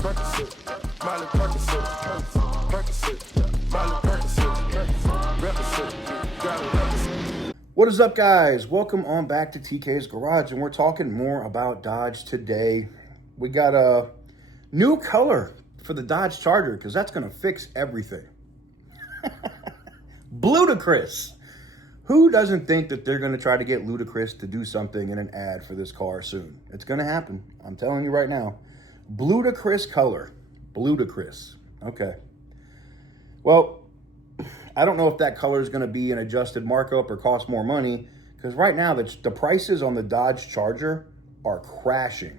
Percocet, Miley Percocet, Percocet, Miley Percocet, Percocet, got it. What is up, guys? Welcome on back to TK's Garage, and we're talking more about Dodge today. We got a new color for the Dodge Charger because that's going to fix everything. Ludicrous. Who doesn't think that they're going to try to get Ludacris to do something in an ad for this car soon? It's going to happen. I'm telling you right now. Ludicrous color. Ludicrous. Okay. Well, I don't know if that color is going to be an adjusted markup or cost more money, because right now the prices on the Dodge Charger are crashing.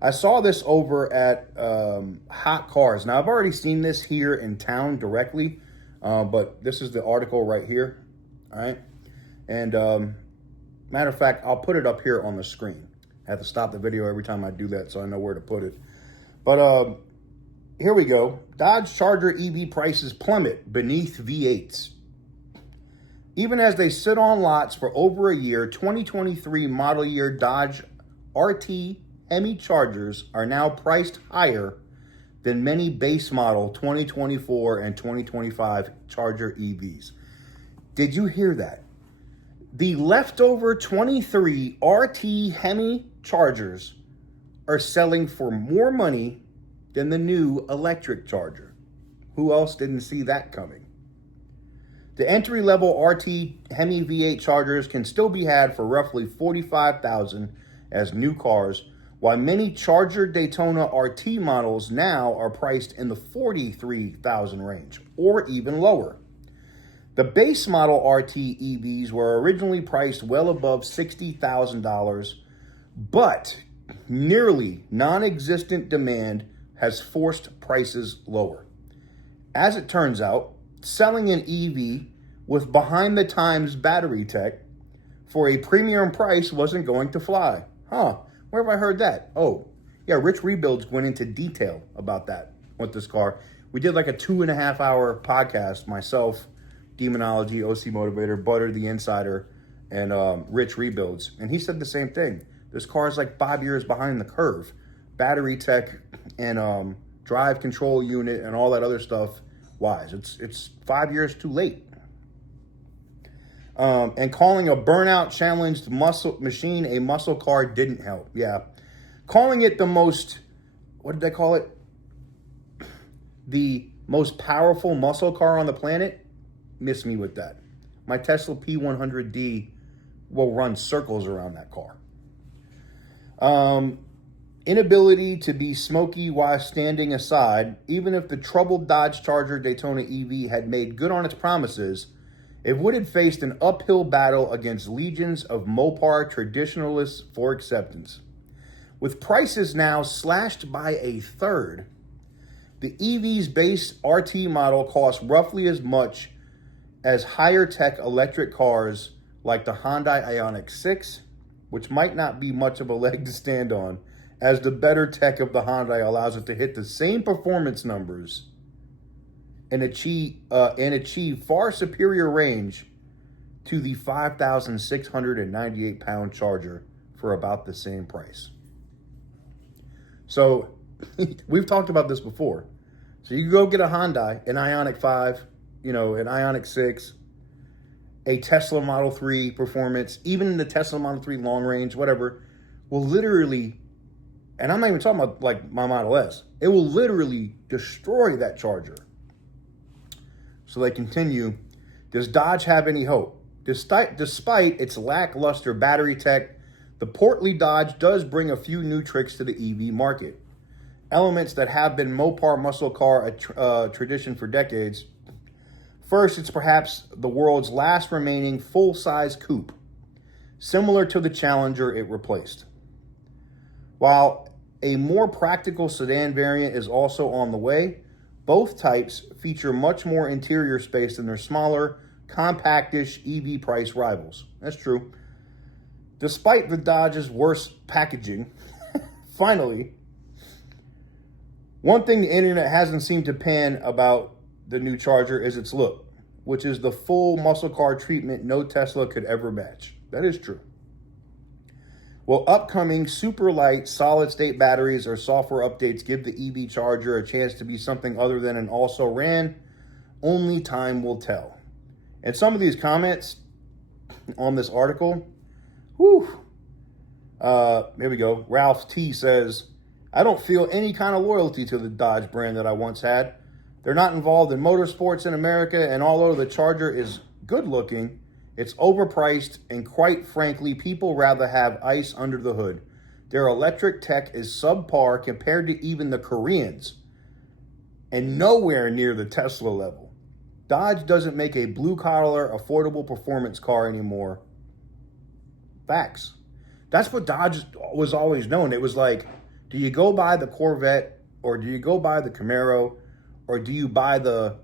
I saw this over at Hot Cars. Now, I've already seen this here in town directly, but this is the article right here. All right. And matter of fact, I'll put it up here on the screen. I have to stop the video every time I do that so I know where to put it. But here we go. Dodge Charger EV prices plummet beneath V8s. Even as they sit on lots for over a year, 2023 model year Dodge RT Hemi Chargers are now priced higher than many base model 2024 and 2025 Charger EVs. Did you hear that? The leftover 23 RT Hemi Chargers are selling for more money than the new electric Charger. Who else didn't see that coming? The entry-level RT Hemi V8 Chargers can still be had for roughly $45,000 as new cars, while many Charger Daytona RT models now are priced in the $43,000 range, or even lower. The base model RT EVs were originally priced well above $60,000, but nearly non-existent demand has forced prices lower. As it turns out, selling an EV with behind-the-times battery tech for a premium price wasn't going to fly. Where have I heard that? Oh, yeah, Rich Rebuilds went into detail about that with this car. We did like a 2.5-hour podcast, myself, Demonology, OC Motivator, Butter the Insider, and Rich Rebuilds. And he said the same thing. This car is like 5 years behind the curve. Battery tech and drive control unit and all that other stuff wise. It's 5 years too late. And calling a burnout challenged muscle machine a muscle car didn't help. Yeah. Calling it the most, what did they call it? The most powerful muscle car on the planet? Miss me with that. My Tesla P100D will run circles around that car. Inability to be smoky while standing aside, even if the troubled Dodge Charger Daytona EV had made good on its promises, it would have faced an uphill battle against legions of Mopar traditionalists for acceptance. With prices now slashed by a third, the EV's base RT model costs roughly as much as higher tech electric cars like the Hyundai Ioniq 6, which might not be much of a leg to stand on, as the better tech of the Hyundai allows it to hit the same performance numbers and achieve far superior range to the 5,698 pound Charger for about the same price. So we've talked about this before. So you go get a Hyundai, an Ioniq 5, an Ioniq 6, a Tesla Model 3 performance, even the Tesla Model 3 long range, whatever, will literally, and I'm not even talking about like my Model S, it will literally destroy that Charger. So they continue, does Dodge have any hope? Despite its lackluster battery tech, the portly Dodge does bring a few new tricks to the EV market. Elements that have been Mopar muscle car tradition for decades. First, it's perhaps the world's last remaining full-size coupe, similar to the Challenger it replaced. While a more practical sedan variant is also on the way, both types feature much more interior space than their smaller, compactish EV price rivals. That's true. Despite the Dodge's worst packaging, finally, one thing the internet hasn't seemed to pan about the new Charger is its look, which is the full muscle car treatment no Tesla could ever match. That is true. Will upcoming super light solid state batteries or software updates give the EV Charger a chance to be something other than an also ran? Only time will tell. And some of these comments on this article, whew. Here we go. Ralph T says, I don't feel any kind of loyalty to the Dodge brand that I once had. They're not involved in motorsports in America, and although the Charger is good looking, it's overpriced, and quite frankly, people rather have ice under the hood. Their electric tech is subpar compared to even the Koreans, and nowhere near the Tesla level. Dodge doesn't make a blue-collar, affordable performance car anymore. Facts. That's what Dodge was always known. It was like, do you go buy the Corvette, or do you go buy the Camaro, or do you buy the,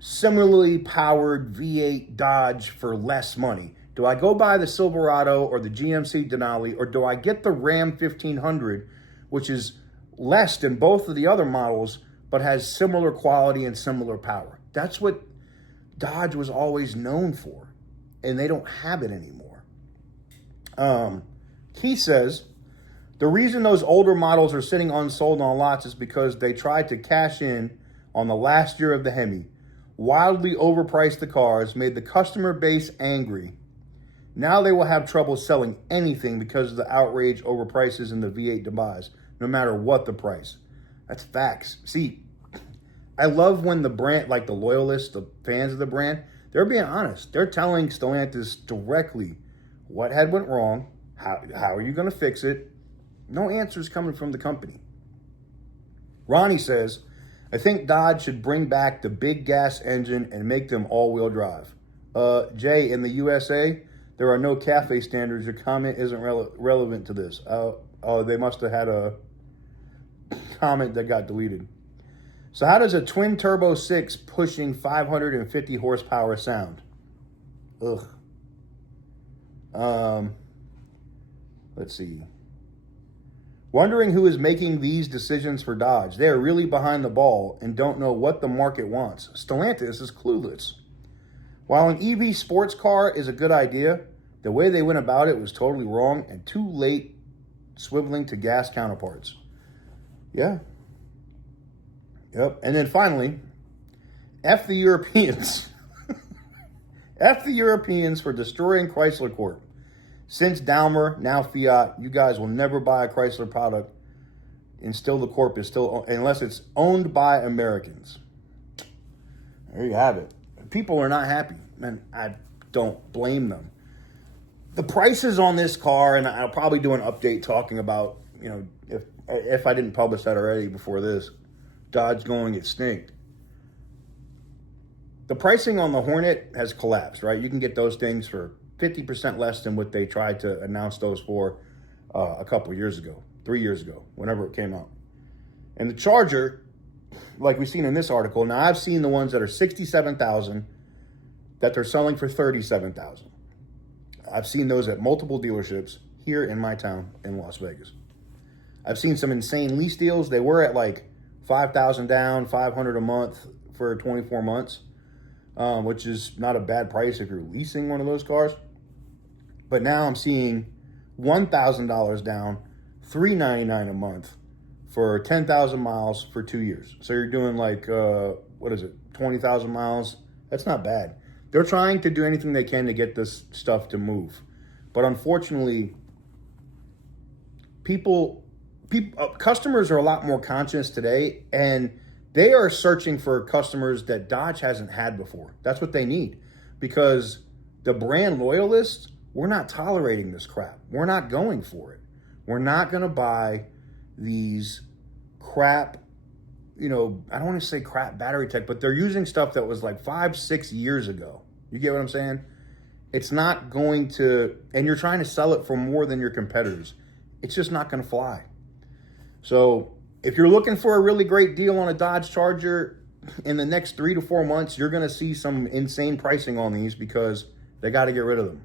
similarly powered V8 Dodge for less money? Do I go buy the Silverado or the GMC Denali, or do I get the Ram 1500, which is less than both of the other models, but has similar quality and similar power? That's what Dodge was always known for, and they don't have it anymore. He says, the reason those older models are sitting unsold on lots is because they tried to cash in on the last year of the Hemi, wildly overpriced the cars, made the customer base angry. Now they will have trouble selling anything because of the outrage over prices in the V8 demise, no matter what the price. That's facts. See, I love when the brand, like the loyalists, the fans of the brand, they're being honest. They're telling Stellantis directly what had went wrong, how are you going to fix it? No answers coming from the company. Ronnie says, I think Dodge should bring back the big gas engine and make them all-wheel drive. Jay, in the USA, there are no CAFE standards. Your comment isn't relevant to this. They must have had a comment that got deleted. So how does a twin turbo 6 pushing 550 horsepower sound? Ugh. Let's see. Wondering who is making these decisions for Dodge. They are really behind the ball and don't know what the market wants. Stellantis is clueless. While an EV sports car is a good idea, the way they went about it was totally wrong and too late swiveling to gas counterparts. Yeah. Yep. And then finally, F the Europeans. F the Europeans for destroying Chrysler Corp. Since Daimler, now Fiat, you guys will never buy a Chrysler product, and still the Corp is still, unless it's owned by Americans. There you have it. People are not happy, and I don't blame them. The prices on this car, and I'll probably do an update talking about, if I didn't publish that already before this, Dodge going extinct. The pricing on the Hornet has collapsed, right? You can get those things for 50% less than what they tried to announce those for a couple years ago, 3 years ago, whenever it came out. And the Charger, like we've seen in this article, now I've seen the ones that are $67,000 that they're selling for $37,000. I've seen those at multiple dealerships here in my town in Las Vegas. I've seen some insane lease deals. They were at like $5,000 down, $500 a month for 24 months, which is not a bad price if you're leasing one of those cars. But now I'm seeing $1,000 down, $399 a month for 10,000 miles for 2 years. So you're doing like, 20,000 miles? That's not bad. They're trying to do anything they can to get this stuff to move. But unfortunately, customers are a lot more conscious today, and they are searching for customers that Dodge hasn't had before. That's what they need, because the brand loyalists, we're not tolerating this crap. We're not going for it. We're not going to buy these crap, I don't want to say crap battery tech, but they're using stuff that was like 5-6 years ago. You get what I'm saying? It's not going to, and you're trying to sell it for more than your competitors. It's just not going to fly. So if you're looking for a really great deal on a Dodge Charger in the next 3 to 4 months, you're going to see some insane pricing on these because they got to get rid of them.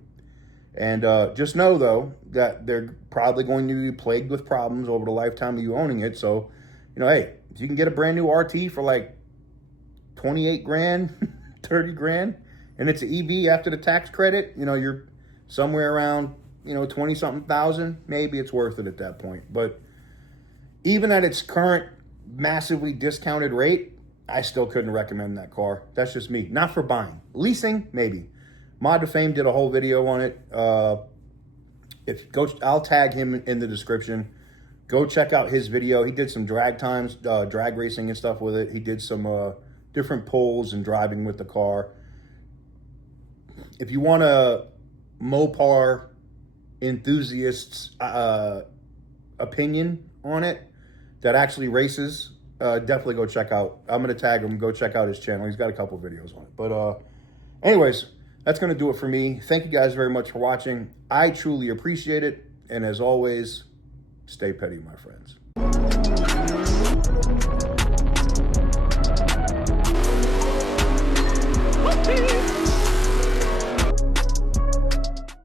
And just know, though, that they're probably going to be plagued with problems over the lifetime of you owning it. So, hey, if you can get a brand new RT for like 28 grand, 30 grand, and it's an EV after the tax credit, you're somewhere around you know, 20 something thousand, maybe it's worth it at that point. But even at its current massively discounted rate, I still couldn't recommend that car. That's just me. Not for buying. Leasing, maybe. Mod to Fame did a whole video on it. I'll tag him in the description. Go check out his video. He did some drag times, drag racing and stuff with it. He did some different pulls and driving with the car. If you want a Mopar enthusiast's opinion on it that actually races, definitely go check out. I'm going to tag him. Go check out his channel. He's got a couple videos on it. But anyways, that's going to do it for me. Thank you guys very much for watching. I truly appreciate it. And as always, stay petty, my friends.